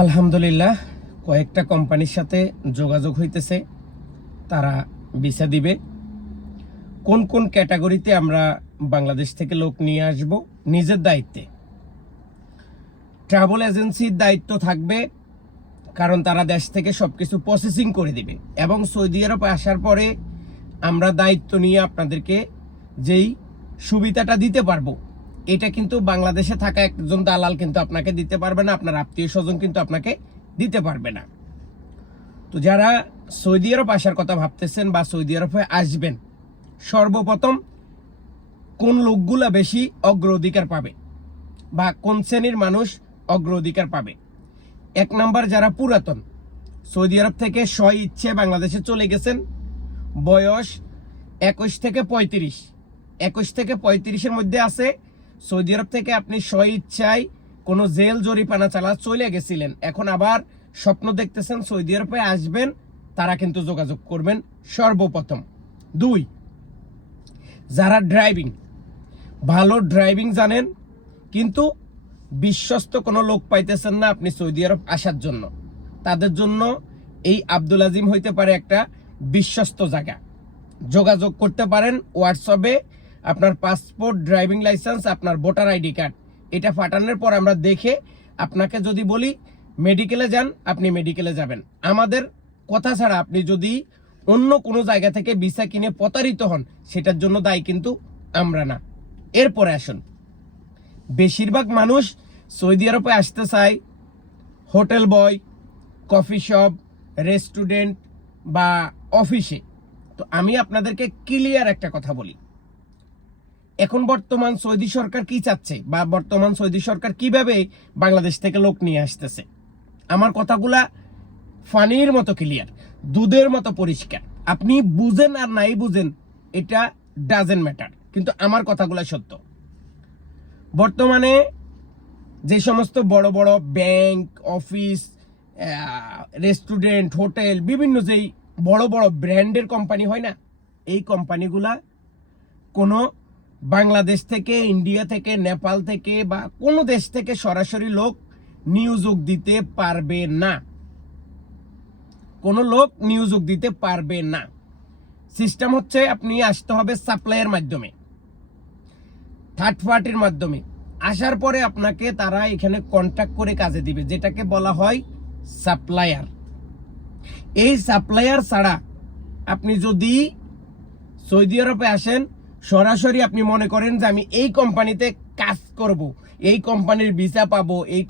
আলহামদুলিল্লাহ, কয়েকটা কোম্পানির সাথে যোগাযোগ হইতেছে, তারা ভিসা দিবে। কোন কোন ক্যাটাগরিতে আমরা বাংলাদেশ থেকে লোক নিয়ে আসব নিজের দায়িত্বে। ট্রাভেল এজেন্সির দায়িত্ব থাকবে, কারণ তারা দেশ থেকে সবকিছু প্রসেসিং করে দিবে এবং সৌদি আরব আসার পরে আমরা দায়িত্ব নিয়ে আপনাদেরকে যেই সুবিধাটা দিতে পারবো, এটা কিন্তু বাংলাদেশে থাকা একজন দালাল কিন্তু আপনাকে দিতে পারবে না, আপনার আত্মীয় স্বজন কিন্তু আপনাকে দিতে পারবে না। তো যারা সৌদি আরব আসার কথা ভাবতেছেন বা সৌদি আরবে আসবেন, সর্বপ্রথম কোন লোকগুলা বেশি অগ্রাধিকার পাবে বা কোন শ্রেণীর মানুষ অগ্রাধিকার পাবে। 1 নাম্বার, যারা পুরাতন সৌদি আরব থেকে ইচ্ছে বাংলাদেশে চলে গেছেন, বয়স 21 থেকে 35, 21 থেকে 35-এর মধ্যে আছে। সৌদি আরব থেকে আপনি ইচ্ছায় কোনো জেল জরিমানা চলে গেছিলেন, এখন আবার স্বপ্ন দেখতেছেন সৌদি আরবে আসবেন, তারা কিন্তু যোগাযোগ করবেন সর্বপ্রথম। 2, যারা ভালো ড্রাইভিং জানেন কিন্তু বিশ্বস্ত কোনো লোক পাইতেছেন না আপনি সৌদি আরব আসার জন্য, তাদের জন্য এই আব্দুল আজিম হইতে পারে একটা বিশ্বস্ত জায়গা। যোগাযোগ করতে পারেন হোয়াটসঅ্যাপে। আপনার পাসপোর্ট, ড্রাইভিং লাইসেন্স, আপনার ভোটার আইডি কার্ড, এটা পাঠানোর পর আমরা দেখে আপনাকে যদি বলি মেডিকেলে যান, আপনি মেডিকেলে যাবেন। আমাদের কথা ছাড়া আপনি যদি অন্য কোনো জায়গা থেকে ভিসা কিনে প্রতারিত হন, সেটার জন্য দায়ী কিন্তু আমরা না। এরপরে আসুন, বেশিরভাগ মানুষ সৌদি আরবে আসতে চায় হোটেল বয়, কফি শপ, রেস্টুরেন্ট বা অফিসে। তো আমি আপনাদেরকে ক্লিয়ার একটা কথা বলি, এখন বর্তমান সৌদি সরকার কি চাচ্ছে বা বর্তমান সৌদি সরকার কিভাবে বাংলাদেশ থেকে লোক নিয়ে আসতেছে, আমার কথাগুলা ফানির মতো ক্লিয়ার, দুধের মতো পরিষ্কার। আপনি বুঝেন আর নাই বুঝেন, এটা ডাজেন্ট ম্যাটার, কিন্তু আমার কথাগুলা সত্য। বর্তমানে যে সমস্ত বড় বড় ব্যাংক, অফিস, রেস্টুরেন্ট, হোটেল, বিভিন্ন যেই বড় বড় ব্র্যান্ডের কোম্পানি হয় না, এই কোম্পানিগুলা কোনো বাংলাদেশ থেকে, ইন্ডিয়া থেকে, নেপাল থেকে বা কোনো দেশ থেকে সরাসরি লোক নিয়োগ দিতে পারবে না। কোনো লোক নিয়োগ দিতে পারবে না। সিস্টেম হচ্ছে আপনি আসতে হবে সাপ্লাইয়ের মাধ্যমে, থার্ড পার্টির মাধ্যমে। আসার পরে আপনাকে তারা এখানে কন্ট্যাক্ট করে কাজে দিবে, যেটাকে বলা হয় সাপ্লায়ার। এই সাপ্লায়ার ছাড়া আপনি যদি সৌদি আরবে আসেন, সরাসরি আপনি মনে করেন যে আমি এই কোম্পানিতে কাজ করব, এই কোম্পানির ভিসা পাবো, এই